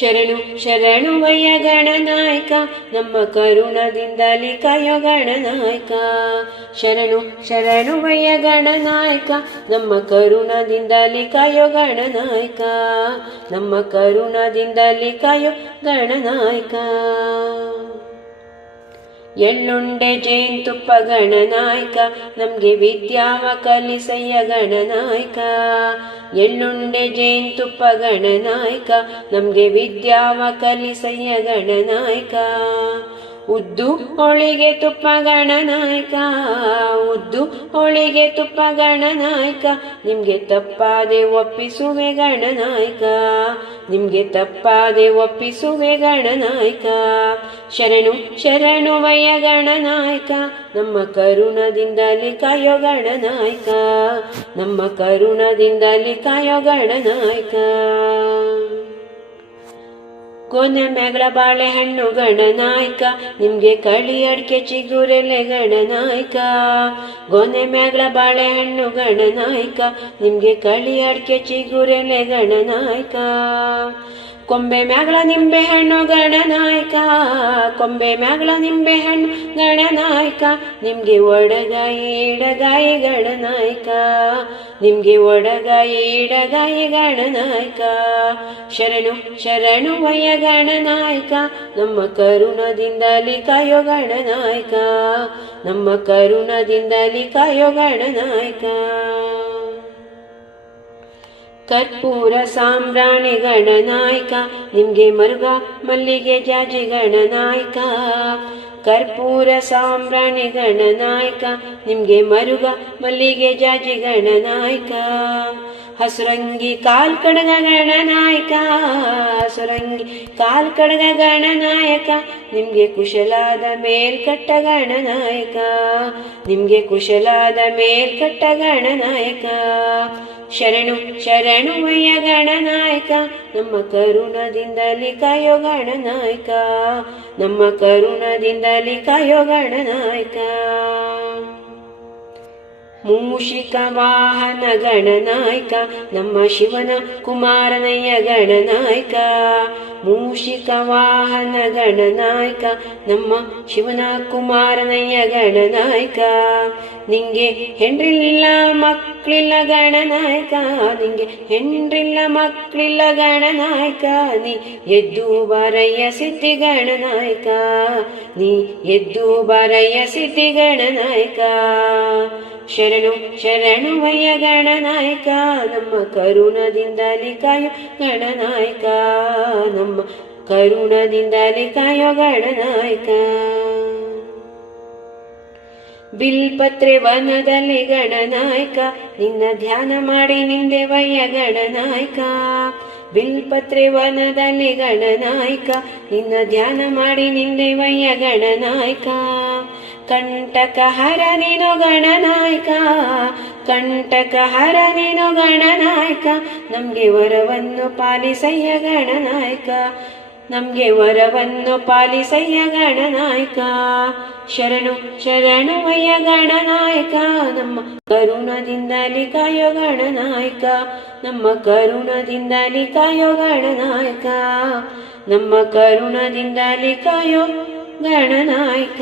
ಶರಣು ಶರಣುವಯ್ಯ ಗಣನಾಯಕ ನಮ್ಮ ಕರುಣದಿಂದಲಿ ಕಾಯೋ ಗಣನಾಯಕ. ಶರಣು ಶರಣುವಯ್ಯ ಗಣನಾಯಕ ನಮ್ಮ ಕರುಣದಿಂದಲಿ ಕಾಯೋ ಗಣನಾಯಕ. ನಮ್ಮ ಕರುಣದಿಂದಲಿ ಕಾಯೋ ಗಣನಾಯಕ. ಎಳ್ಳುಂಡೆ ಜೇನುತುಪ್ಪ ಗಣನಾಯಕ ನಮ್ಗೆ ವಿದ್ಯಾವ ಕಲಿಸಯ್ಯ ಗಣನಾಯಕ. ಎಳ್ಳುಂಡೆ ಜೇನುತುಪ್ಪ ಗಣನಾಯಕ ನಮ್ಗೆ ವಿದ್ಯಾವ ಕಲಿಸಯ್ಯ ಗಣನಾಯಕ. ಉದ್ದು ಹೋಳಿಗೆ ತುಪ್ಪ ಗಣನಾಯಕ. ಉದ್ದು ಹೋಳಿಗೆ ತುಪ್ಪ ಗಣನಾಯಕ ನಿಮ್ಗೆ ತಪ್ಪಾದೆ ಒಪ್ಪಿಸುವೆ ಗಣನಾಯಕ. ನಿಮ್ಗೆ ತಪ್ಪಾದೆ ಒಪ್ಪಿಸುವೆ ಗಣನಾಯಕ. ಶರಣು ಶರಣುವಯ್ಯ ಗಣನಾಯಕ ನಮ್ಮ ಕರುಣದಿಂದಲಿ ಕಾಯೋ ಗಣನಾಯಕ. ನಮ್ಮ ಕರುಣದಿಂದಲಿ ಕಾಯೋ ಗಣನಾಯಕ. ಗೊನೆ ಮ್ಯಾಗಳ ಬಾಳೆಹಣ್ಣು ಗಣನಾಯಕ ನಿಮ್ಗೆ ಕಳಿ ಅಡ್ಕೆ ಚಿಗುರೆಲೆ ಗಣನಾಯಕ. ಗೊನೆ ಮ್ಯಾಗಳ ಬಾಳೆಹಣ್ಣು ಗಣನಾಯಕ ನಿಮ್ಗೆ ಕಳಿ ಅಡ್ಕೆ ಚಿಗುರೆಲೆ ಗಣನಾಯಕ. ಕೊಂಬೆ ಮ್ಯಾಗಳ ನಿಂಬೆ ಹಣ್ಣು ಗಣನಾಯಕ. ಕೊಂಬೆ ಮ್ಯಾಗಳ ನಿಂಬೆ ಹಣ್ಣು ಗಣನಾಯಕ ನಿಮ್ಗೆ ಒಡಗಾಯಿ ಎಡಗಾಯಿ ಗಣನಾಯಕ. ನಿಮ್ಗೆ ಒಡಗಾಯಿ ಎಡಗಾಯಿ ಗಣನಾಯಕ. ಶರಣು ಶರಣುವಯ್ಯ ಗಣನಾಯಕ ನಮ್ಮ ಕರುಣದಿಂದಲಿ ಕಾಯೋ ಗಣನಾಯಕ. ನಮ್ಮ ಕರುಣದಿಂದಲಿ ಕಾಯೋ ಗಣನಾಯಕ. ಕರ್ಪೂರ ಸಾಂಬ್ರಾಣಿ ಗಣನಾಯಕ ನಿಮ್ಗೆ ಮರುಗ ಮಲ್ಲಿಗೆ ಜಾಜಿ ಗಣನಾಯಕ. ಕರ್ಪೂರ ಸಾಂಬ್ರಾಣಿ ಗಣನಾಯಕ ನಿಮ್ಗೆ ಮರುಗ ಮಲ್ಲಿಗೆ ಜಾಜಿ ಗಣನಾಯಕ. ಹಸುರಂಗಿ ಕಾಲ್ ಕಡಗ ಗಣನಾಯಕ. ಹಸುರಂಗಿ ಕಾಲ್ ಕಡಗ ಗಣನಾಯಕ ನಿಮ್ಗೆ ಕುಶಲಾದ ಮೇಲ್ಕಟ್ಟ ಗಣನಾಯಕ. ನಿಮ್ಗೆ ಕುಶಲಾದ ಮೇಲ್ಕಟ್ಟ ಗಣನಾಯಕ. ಶರಣು ಶರಣುವಯ್ಯ ಗಣನಾಯಕ ನಮ್ಮ ಕರುಣದಿಂದಲಿ ಕಾಯೋ ಗಣನಾಯಕ. ನಮ್ಮ ಕರುಣದಿಂದಲಿ ಕಾಯೋ ಗಣನಾಯಕ. ಮೂಷಿಕ ವಾಹನ ಗಣನಾಯಕ ನಮ್ಮ ಶಿವನ ಕುಮಾರನಯ್ಯ ಗಣನಾಯಕ. ಮೂಷಿಕ ವಾಹನ ಗಣನಾಯಕ ನಮ್ಮ ಶಿವನ ಕುಮಾರನಯ್ಯ ಗಣನಾಯಕ. ನಿಂಗೆ ಹೆಂಡ್ರಿಲ್ಲ ಮಕ್ಕಳಿಲ್ಲ ಗಣನಾಯಕ. ನಿಂಗೆ ಹೆಂಡ್ರಿಲ್ಲ ಮಕ್ಕಳಿಲ್ಲ ಗಣನಾಯಕ. ನೀ ಎದ್ದು ಬಾರಯ್ಯ ಸಿದ್ಧಿ ಗಣನಾಯಕ. ನೀ ಎದ್ದು ಬಾರಯ್ಯ ಸಿದ್ಧಿ ಗಣನಾಯಕ. ಶರಣು ಶರಣುವಯ್ಯ ಗಣನಾಯಕ ನಮ್ಮ ಕರುಣದಿಂದಲಿ ಕಾಯೋ ಗಣನಾಯಕ. ನಮ್ಮ ಕರುಣದಿಂದಲಿ ಕಾಯೋ ಗಣನಾಯಕ. ಬಿಲ್ಪತ್ರೆ ವನದಲ್ಲಿ ಗಣನಾಯಕ ನಿನ್ನ ಧ್ಯಾನ ಮಾಡಿ ನಿಂದೆವಯ್ಯ ಗಣನಾಯಕ. ಬಿಲ್ಪತ್ರೆ ವನದಲ್ಲಿ ಗಣನಾಯಕ ನಿನ್ನ ಧ್ಯಾನ ಮಾಡಿ ನಿಂದೆವಯ್ಯ ಗಣನಾಯಕ. ಕಂಟಕ ಹರ ನೀನು ಗಣನಾಯಕ. ಕಂಟಕ ಹರ ನೀನು ಗಣನಾಯಕ ನಮ್ಗೆ ವರವನ್ನು ಪಾಲಿಸಯ್ಯ ಗಣನಾಯಕ. ನಮ್ಗೆ ವರವನ್ನು ಪಾಲಿಸಯ್ಯ ಗಣನಾಯಕ. ಶರಣು ಶರಣುವಯ್ಯ ಗಣನಾಯಕ ನಮ್ಮ ಕರುಣದಿಂದಲಿ ಕಾಯೋ ಗಣನಾಯಕ. ನಮ್ಮ ಕರುಣದಿಂದಲಿ ಕಾಯೋ ಗಣನಾಯಕ. ನಮ್ಮ ಕರುಣದಿಂದಲಿ ಕಾಯೋ ಗಣನಾಯಕ.